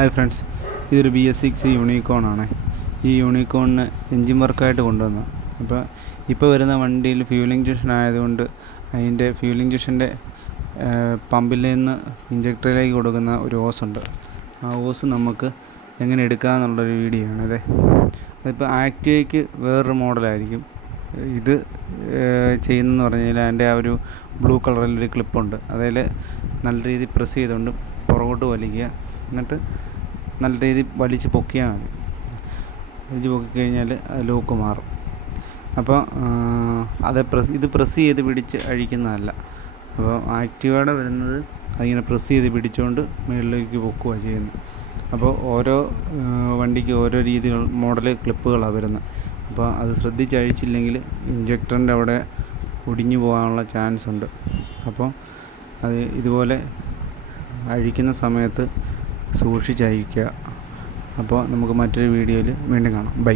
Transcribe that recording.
Hi friends, ഇതൊരു BS6 യൂണിക്കോണാണ്. ഈ യൂണിക്കോണിന് engine വർക്കായിട്ട് കൊണ്ടുവന്ന. ഇപ്പോൾ വരുന്ന വണ്ടിയിൽ ഫ്യൂലിംഗ് ഇഞ്ചക്ഷൻ ആയതുകൊണ്ട് അതിൻ്റെ ഫ്യൂലിംഗ് ഇഞ്ചക്ഷൻ്റെ പമ്പിൽ നിന്ന് ഇഞ്ചക്ടറിലേക്ക് കൊടുക്കുന്ന ഒരു ഓസുണ്ട്. ആ ഓസ് നമുക്ക് എങ്ങനെ എടുക്കാമെന്നുള്ളൊരു വീഡിയോ ആണിത്. അതിപ്പോൾ ആക്റ്റീവയ്ക്ക് വേറൊരു മോഡലായിരിക്കും. ഇത് ചെയ്യുന്നതെന്ന് പറഞ്ഞു കഴിഞ്ഞാൽ അതിൻ്റെ ആ ഒരു ബ്ലൂ കളറിലൊരു ക്ലിപ്പുണ്ട്. അതിൽ നല്ല രീതിയിൽ പ്രസ് ചെയ്തുകൊണ്ട് പുറകോട്ട് വലിക്കുക, എന്നിട്ട് നല്ല രീതിയിൽ വലിച്ച് പൊക്കിയാൽ മതി. വലിച്ച് പൊക്കിക്കഴിഞ്ഞാൽ ലോക്ക് മാറും. അപ്പോൾ ഇത് പ്രസ് ചെയ്ത് പിടിച്ച് അഴിക്കുന്നതല്ല. അപ്പോൾ ആക്റ്റീവയുടെ വരുന്നത് അതിങ്ങനെ പ്രസ് ചെയ്ത് പിടിച്ചുകൊണ്ട് മുകളിലേക്ക് പൊക്കുകയാണ് ചെയ്യുന്നത്. അപ്പോൾ ഓരോ വണ്ടിക്ക് ഓരോ രീതികൾ മോഡൽ ക്ലിപ്പുകളാണ് വരുന്നത്. അപ്പോൾ അത് ശ്രദ്ധിച്ചഴിച്ചില്ലെങ്കിൽ ഇഞ്ചക്ടറിൻ്റെ അവിടെ ഒടിഞ്ഞു പോകാനുള്ള ചാൻസ് ഉണ്ട്. അപ്പോൾ അത് ഇതുപോലെ അഴിക്കുന്ന സമയത്ത് സൂക്ഷിച്ചഴിക്കുക. അപ്പോൾ നമുക്ക് മറ്റൊരു വീഡിയോയിൽ വീണ്ടും കാണാം. ബൈ.